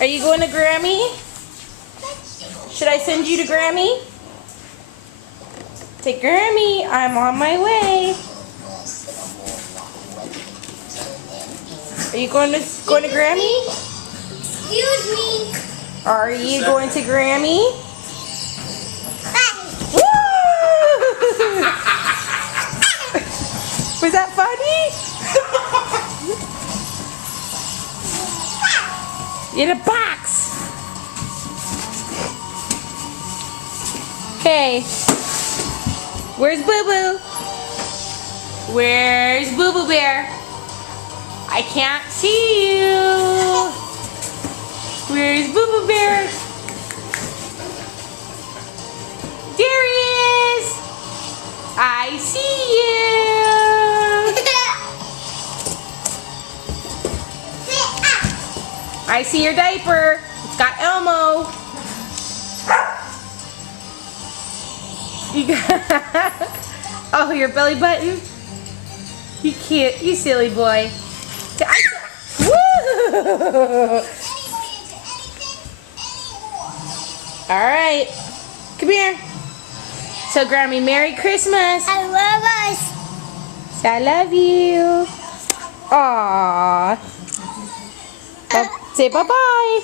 Are you going to Grammy? Should I send you to Grammy? Say, Grammy, I'm on my way. Are you going to Grammy? Excuse me. Are you going to Grammy? Woo! Was that funny? In a box. Okay. Where's Boo Boo? Where's Boo Boo Bear? I can't see you. Where's Boo Boo Bear? There he is. I see you. I see your diaper. It's got Elmo. You got oh, your belly button? You cute. You silly boy. Woo! Alright. Come here. So, Grammy, Merry Christmas. I love us. Say, I love you. Aww. Say bye-bye.